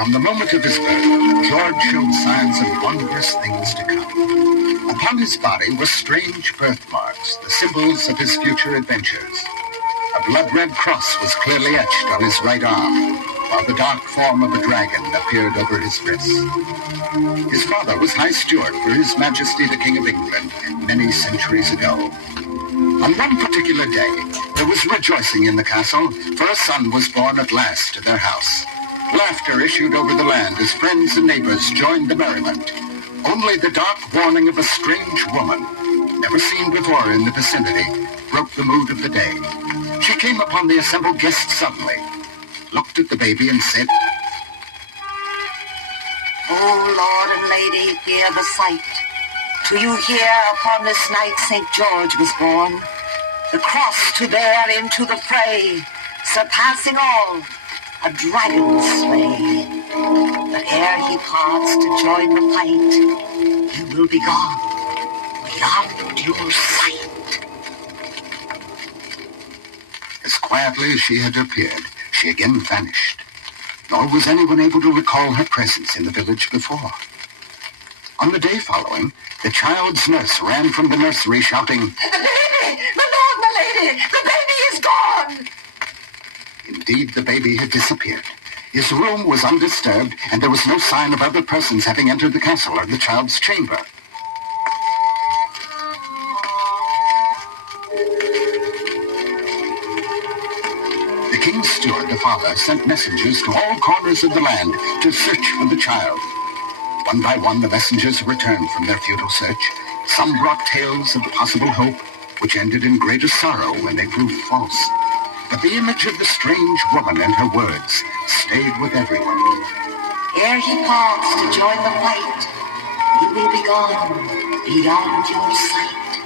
From the moment of his birth, George showed signs of wondrous things to come. Upon his body were strange birthmarks, the symbols of his future adventures. A blood-red cross was clearly etched on his right arm, while the dark form of a dragon appeared over his wrist. His father was High Steward for His Majesty the King of England many centuries ago. On one particular day, there was rejoicing in the castle, for a son was born at last to their house. Laughter issued over the land as friends and neighbors joined the merriment. Only the dark warning of a strange woman, never seen before in the vicinity, broke the mood of the day. She came upon the assembled guests suddenly, looked at the baby and said, "O Lord and Lady, hear the sight. To you here upon this night St. George was born, the cross to bear into the fray, surpassing all, a dragon slay. But ere he parts to join the fight, he will be gone beyond your sight." As quietly as she had appeared, she again vanished, nor was anyone able to recall her presence in the village before. On the day following, the child's nurse ran from the nursery shouting, "The baby! My lord, my lady! The baby is gone!" Indeed, the baby had disappeared. His room was undisturbed, and there was no sign of other persons having entered the castle or the child's chamber. The king's steward, the father, sent messengers to all corners of the land to search for the child. One by one, the messengers returned from their futile search. Some brought tales of possible hope, which ended in greater sorrow when they proved false. But the image of the strange woman and her words stayed with everyone. Ere he parts to join the fight, he will be gone beyond your sight.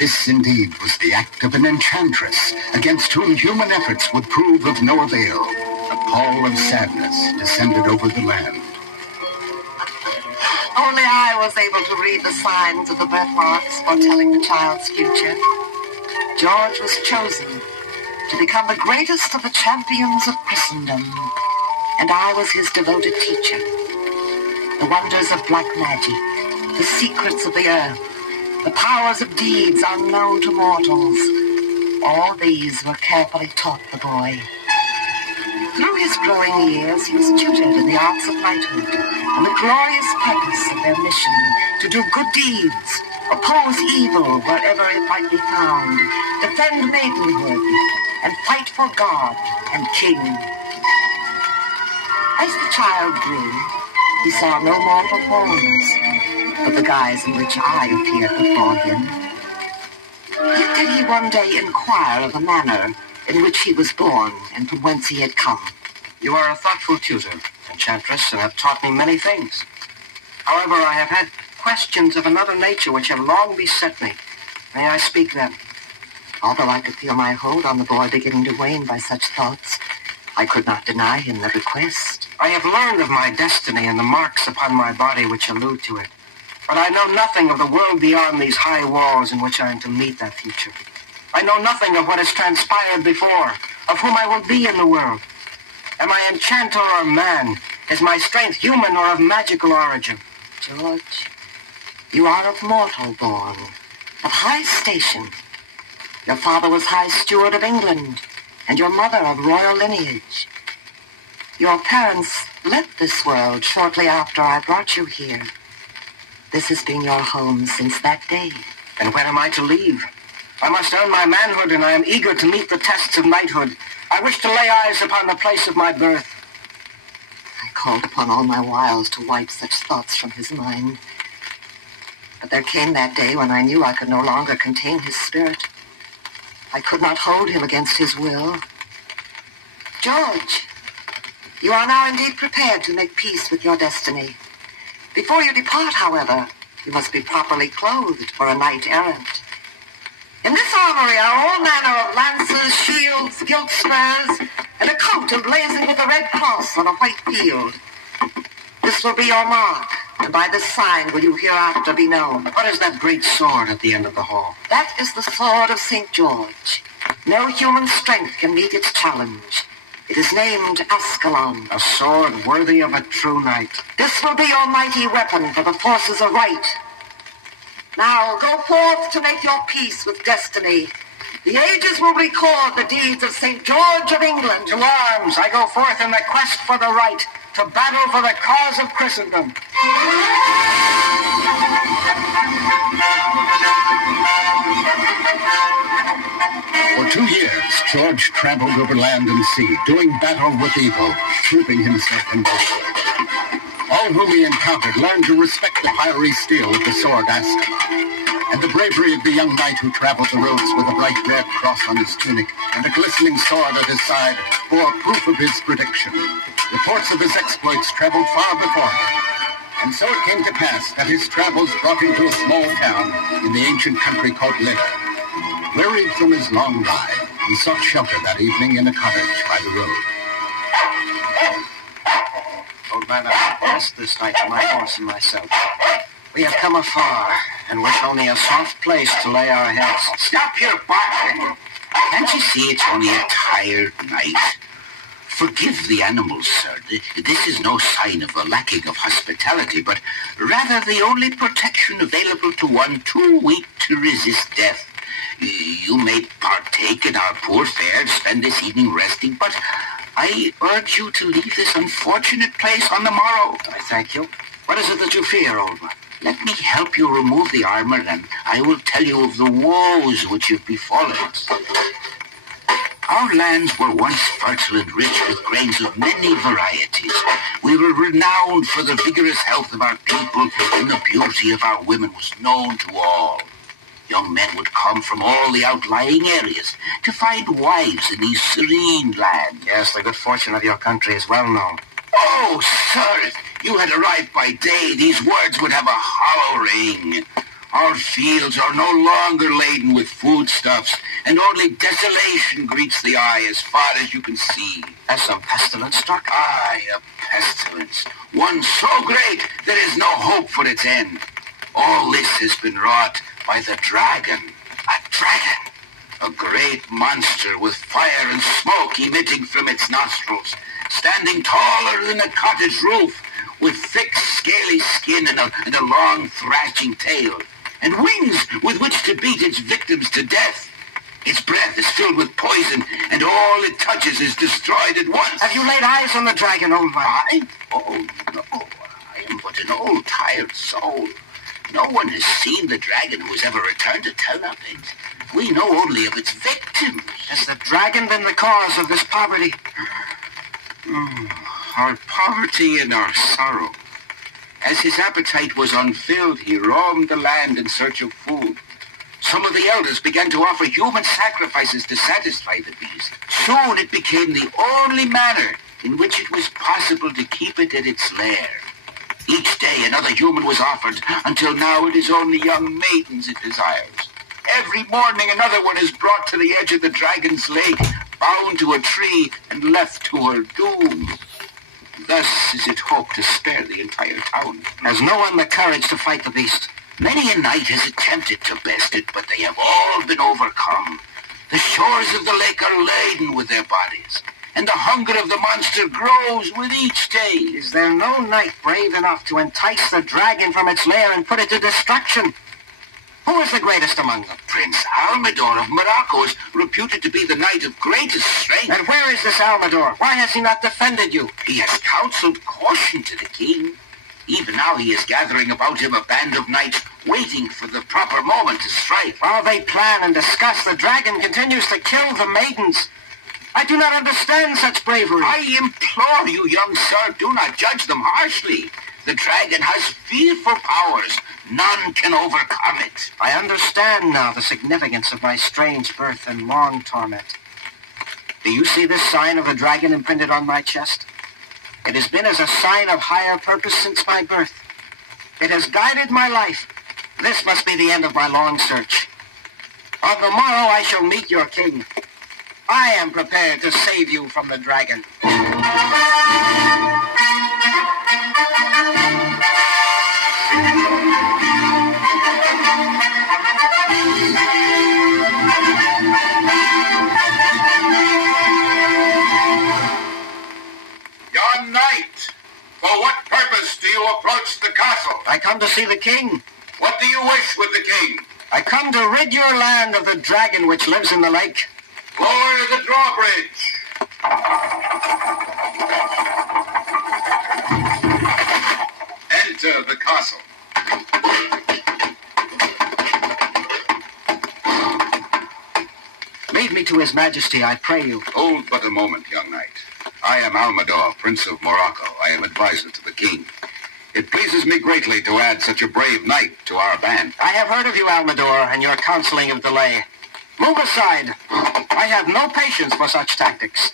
This indeed was the act of an enchantress, against whom human efforts would prove of no avail. A pall of sadness descended over the land. Only I was able to read the signs of the birthmarks foretelling the child's future. George was chosen to become the greatest of the champions of Christendom, and I was his devoted teacher. The wonders of black magic, the secrets of the earth, the powers of deeds unknown to mortals, all these were carefully taught the boy. Through his growing years, he was tutored in the arts of knighthood and the glorious purpose of their mission to do good deeds, oppose evil wherever it might be found, defend maidenhood, and fight for God and King. As the child grew, he saw no mortal forms but the guise in which I appeared before him. Yet did he one day inquire of the manner in which he was born and from whence he had come. "You are a thoughtful tutor, enchantress, and have taught me many things. However, I have had questions of another nature which have long beset me. May I speak then?" Although I could feel my hold on the boy beginning to wane by such thoughts, I could not deny him the request. "I have learned of my destiny and the marks upon my body which allude to it. But I know nothing of the world beyond these high walls in which I am to meet that future. I know nothing of what has transpired before, of whom I will be in the world. Am I enchanter or man? Is my strength human or of magical origin?" George, you are of mortal born, of high station. Your father was High Steward of England, and your mother of royal lineage. Your parents left this world shortly after I brought you here. This has been your home since that day. And when am I to leave? I must earn my manhood, and I am eager to meet the tests of knighthood. I wish to lay eyes upon the place of my birth. I called upon all my wiles to wipe such thoughts from his mind. But there came that day when I knew I could no longer contain his spirit. I could not hold him against his will. George, you are now indeed prepared to make peace with your destiny. Before you depart, however, you must be properly clothed for a knight errant. In this armory are all manner of lances, shields, gilt spurs, and a coat emblazoned with a red cross on a white field. This will be your mark, and by this sign will you hereafter be known. What is that great sword at the end of the hall? That is the sword of St. George. No human strength can meet its challenge. It is named Ascalon. A sword worthy of a true knight. This will be your mighty weapon for the forces of right. Now go forth to make your peace with destiny. The ages will record the deeds of St. George of England. To arms! I go forth in the quest for the right, to battle for the cause of Christendom. For 2 years, George traveled over land and sea, doing battle with evil, proving himself invincible. All whom he encountered learned to respect the fiery steel of the sword Ascalon, and the bravery of the young knight who traveled the roads with a bright red cross on his tunic and a glistening sword at his side bore proof of his prediction. Reports of his exploits traveled far before him, and so it came to pass that his travels brought him to a small town in the ancient country called Leda. Wearied from his long ride, he sought shelter that evening in a cottage by the road. Old man, I've asked this night for my horse and myself. We have come afar, and wish only a soft place to lay our heads. Stop your barking. Can't you see it's only a tired night? Forgive the animals, sir. This is no sign of a lacking of hospitality, but rather the only protection available to one too weak to resist death. You may partake in our poor fare to spend this evening resting, but I urge you to leave this unfortunate place on the morrow. I thank you. What is it that you fear, old man? Let me help you remove the armor, and I will tell you of the woes which have befallen us. Our lands were once fertile and rich with grains of many varieties. We were renowned for the vigorous health of our people, and the beauty of our women was known to all. Young men would come from all the outlying areas to find wives in these serene lands. Yes, the good fortune of your country is well known. Oh, sir, if you had arrived by day, these words would have a hollow ring. Our fields are no longer laden with foodstuffs, and only desolation greets the eye as far as you can see. Has some pestilence struck? Aye, a pestilence, one so great there is no hope for its end. All this has been wrought by the dragon. A dragon? A great monster with fire and smoke emitting from its nostrils, standing taller than a cottage roof, with thick, scaly skin and a long, thrashing tail, and wings with which to beat its victims to death. Its breath is filled with poison, and all it touches is destroyed at once. Have you laid eyes on the dragon, old man? I? Oh, no. I am but an old, tired soul. No one has seen the dragon who has ever returned to tell of it. We know only of its victims. Has the dragon been the cause of this poverty? Our poverty and our sorrow. As his appetite was unfilled, he roamed the land in search of food. Some of the elders began to offer human sacrifices to satisfy the beast. Soon it became the only manner in which it was possible to keep it at its lair. Each day another human was offered, until now it is only young maidens it desires. Every morning another one is brought to the edge of the dragon's lake, bound to a tree and left to her doom. Thus is it hoped to spare the entire town. Has no one the courage to fight the beast? Many a knight has attempted to best it, but they have all been overcome. The shores of the lake are laden with their bodies, and the hunger of the monster grows with each day. Is there no knight brave enough to entice the dragon from its lair and put it to destruction? Who is the greatest among them? Prince Almador of Morocco is reputed to be the knight of greatest strength. And where is this Almador? Why has he not defended you? He has counseled caution to the king. Even now he is gathering about him a band of knights, waiting for the proper moment to strike. While they plan and discuss, the dragon continues to kill the maidens. I do not understand such bravery. I implore you, young sir, do not judge them harshly. The dragon has fearful powers. None can overcome it. I understand now the significance of my strange birth and long torment. Do you see this sign of the dragon imprinted on my chest? It has been as a sign of higher purpose since my birth. It has guided my life. This must be the end of my long search. On the morrow I shall meet your king. I am prepared to save you from the dragon. the castle? I come to see the king. What do you wish with the king? I come to rid your land of the dragon which lives in the lake. Lower the drawbridge. Enter the castle. Lead me to his majesty, I pray you. Hold but a moment, young knight. I am Almador, Prince of Morocco. I am advisor to the king. It pleases me greatly to add such a brave knight to our band. I have heard of you, Almador, and your counseling of delay. Move aside. I have no patience for such tactics.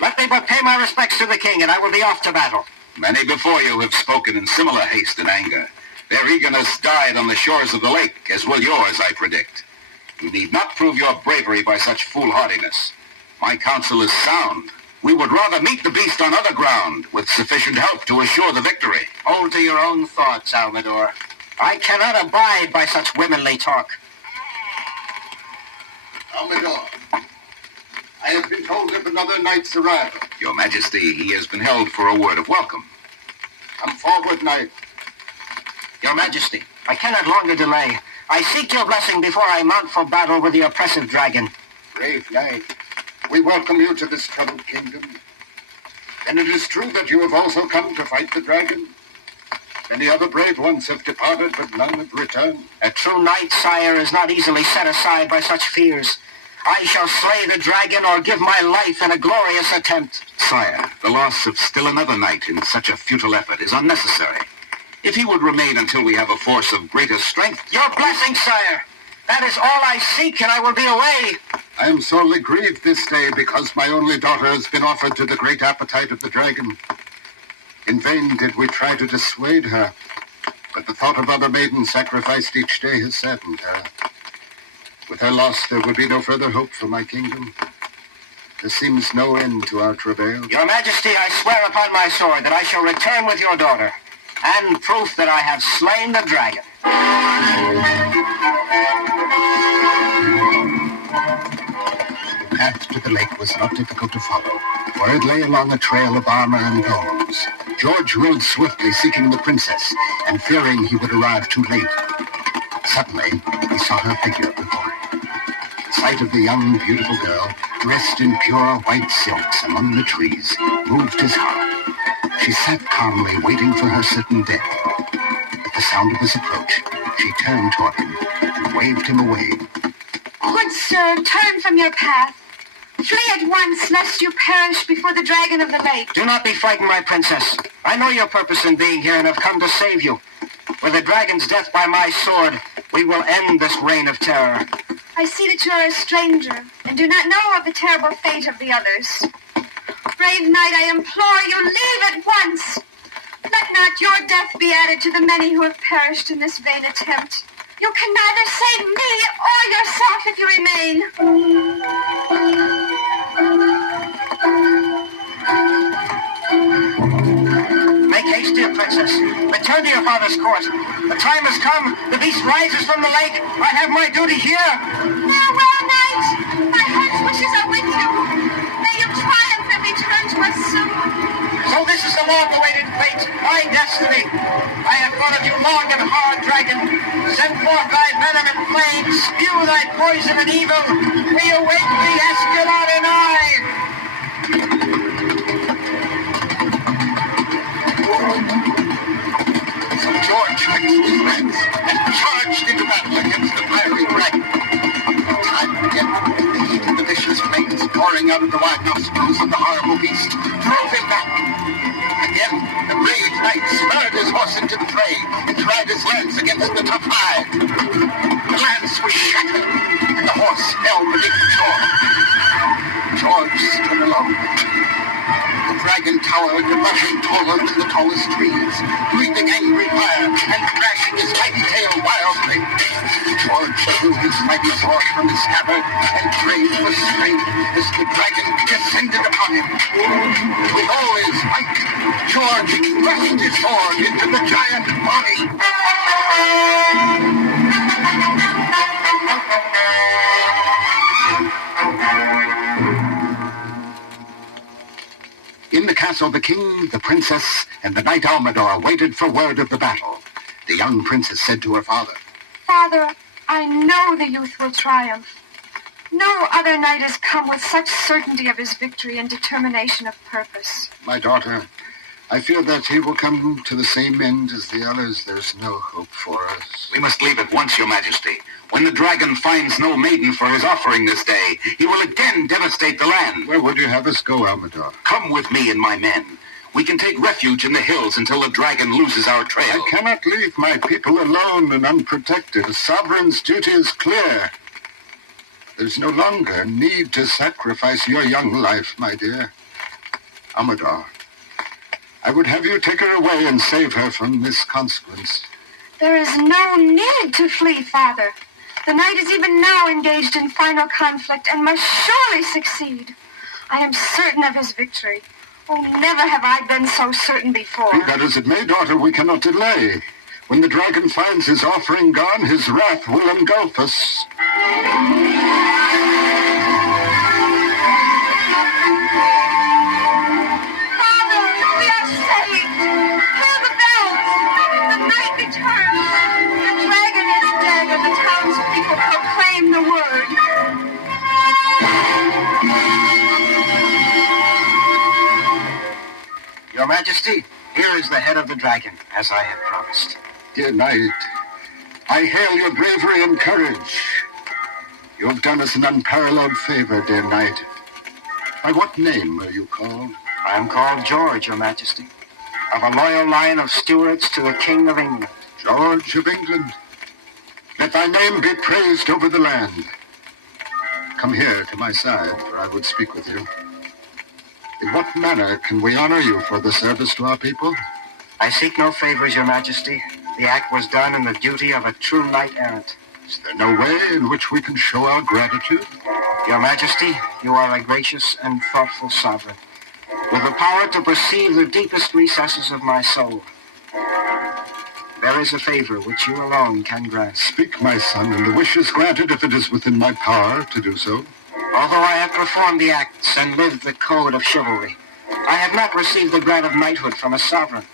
Let me but pay my respects to the king, and I will be off to battle. Many before you have spoken in similar haste and anger. Their eagerness died on the shores of the lake, as will yours, I predict. You need not prove your bravery by such foolhardiness. My counsel is sound. We would rather meet the beast on other ground, with sufficient help to assure the victory. Hold to your own thoughts, Almador. I cannot abide by such womanly talk. Almador, I have been told of another knight's arrival. Your Majesty, he has been held for a word of welcome. Come forward, knight. Your Majesty, I cannot longer delay. I seek your blessing before I mount for battle with the oppressive dragon. Brave knight, we welcome you to this troubled kingdom. And it is true that you have also come to fight the dragon. Many other brave ones have departed, but none have returned. A true knight, sire, is not easily set aside by such fears. I shall slay the dragon or give my life in a glorious attempt. Sire, the loss of still another knight in such a futile effort is unnecessary. If he would remain until we have a force of greater strength... Your blessing, sire! That is all I seek, and I will be away. I am sorely grieved this day because my only daughter has been offered to the great appetite of the dragon. In vain did we try to dissuade her, but the thought of other maidens sacrificed each day has saddened her. With her loss, there would be no further hope for my kingdom. There seems no end to our travail. Your Majesty, I swear upon my sword that I shall return with your daughter, and proof that I have slain the dragon. The path to the lake was not difficult to follow, for it lay along a trail of armor and domes. George rode swiftly seeking the princess, and fearing he would arrive too late. Suddenly, he saw her figure before him. The sight of the young, beautiful girl, dressed in pure white silks among the trees, moved his heart. She sat calmly, waiting for her certain death. At the sound of his approach, she turned toward him and waved him away. Good sir, turn from your path. Flee at once, lest you perish before the dragon of the lake. Do not be frightened, my princess. I know your purpose in being here and have come to save you. With the dragon's death by my sword, we will end this reign of terror. I see that you are a stranger and do not know of the terrible fate of the others. Brave knight, I implore you, leave at once. Let not your death be added to the many who have perished in this vain attempt. You can neither save me or yourself if you remain. Make haste, dear princess. Return to your father's court. The time has come. The beast rises from the lake. I have my duty here. Farewell, knight. My heart's wishes are with you. May you triumph and return to us soon. So this is the long-awaited fate, my destiny. I have thought of you long and hard, dragon. Send forth thy venom and flame. Spew thy poison and evil. We await thee, Escalon and I. St. George fixed his lance and charged into battle against the fiery dragon. Time and again, the heat of the vicious flames pouring out of the wide nostrils of the horrible beast drove him back. Again, the brave knight spurred his horse into the fray and tried his lance against the tough hide. The lance was shattered, and the horse fell beneath the sword. George stood alone. The dragon towered, rushing taller than the tallest trees, breathing angry fire and crashing his mighty tail wildly. George drew his mighty sword from his scabbard and prayed for strength as the dragon descended upon him. With all his might, George thrust his sword into the giant body. In the castle, the king, the princess, and the knight Almador waited for word of the battle. The young princess said to her father, Father, I know the youth will triumph. No other knight has come with such certainty of his victory and determination of purpose. My daughter, I fear that he will come to the same end as the others. There's no hope for us. We must leave at once, Your Majesty. When the dragon finds no maiden for his offering this day, he will again devastate the land. Where would you have us go, Almador? Come with me and my men. We can take refuge in the hills until the dragon loses our trail. I cannot leave my people alone and unprotected. A sovereign's duty is clear. There's no longer need to sacrifice your young life, my dear. Almador, I would have you take her away and save her from this consequence. There is no need to flee, Father. The knight is even now engaged in final conflict and must surely succeed. I am certain of his victory. Oh, never have I been so certain before. Be that as it may, daughter, we cannot delay. When the dragon finds his offering gone, his wrath will engulf us. Father, we are saved. Hear the bells. The night returns. The dragon is dead, and the townspeople proclaim the word. Your Majesty, here is the head of the dragon, as I had promised. Dear knight, I hail your bravery and courage. You have done us an unparalleled favor, dear knight. By what name are you called? I am called George, Your Majesty, of a loyal line of stewards to the King of England. George of England. Let thy name be praised over the land. Come here to my side, for I would speak with you. In what manner can we honor you for the service to our people? I seek no favors, Your Majesty. The act was done in the duty of a true knight-errant. Is there no way in which we can show our gratitude? Your Majesty, you are a gracious and thoughtful sovereign, with the power to perceive the deepest recesses of my soul. There is a favor which you alone can grant. Speak, my son, and the wish is granted if it is within my power to do so. Although I have performed the acts and lived the code of chivalry, I have not received the grant of knighthood from a sovereign.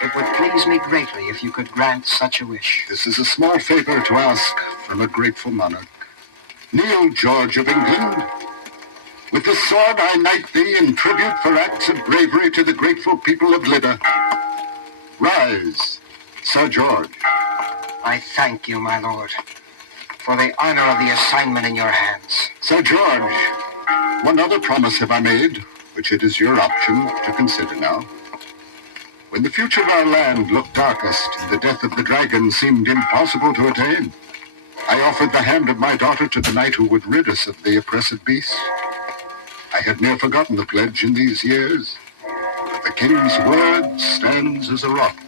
It would please me greatly if you could grant such a wish. This is a small favor to ask from a grateful monarch. Kneel, George of England. With this sword I knight thee in tribute for acts of bravery to the grateful people of Lydda. Rise, Sir George. I thank you, my lord, for the honor of the assignment in your hands. Sir George, one other promise have I made, which it is your option to consider now. When the future of our land looked darkest and the death of the dragon seemed impossible to attain, I offered the hand of my daughter to the knight who would rid us of the oppressive beast. I had near forgotten the pledge in these years, but the king's word stands as a rock.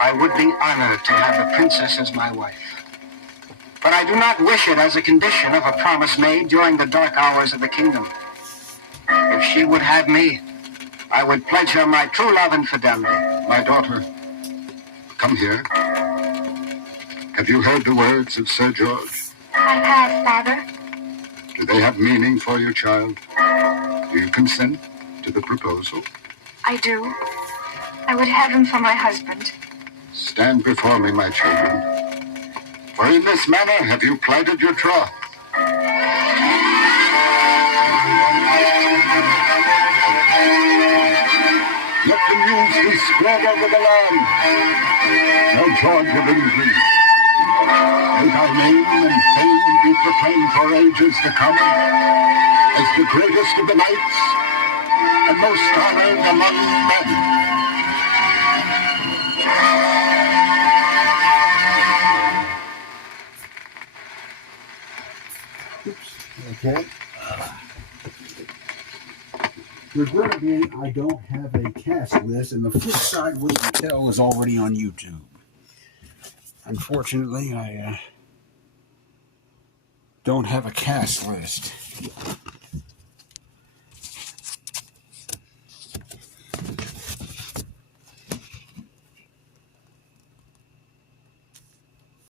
I would be honored to have the princess as my wife. But I do not wish it as a condition of a promise made during the dark hours of the kingdom. If she would have me, I would pledge her my true love and fidelity. My daughter, come here. Have you heard the words of Sir George? I have, Father. Do they have meaning for you, child? Do you consent to the proposal? I do. I would have him for my husband. Stand before me, my children. For in this manner have you plighted your troth. Let the news be spread over the land. Sir George of England, may thy name and fame be proclaimed for ages to come as the greatest of the knights and most honored among men. Okay. Regrettably, I don't have a cast list, and the flip side, what you tell, is already on YouTube. Unfortunately, I don't have a cast list.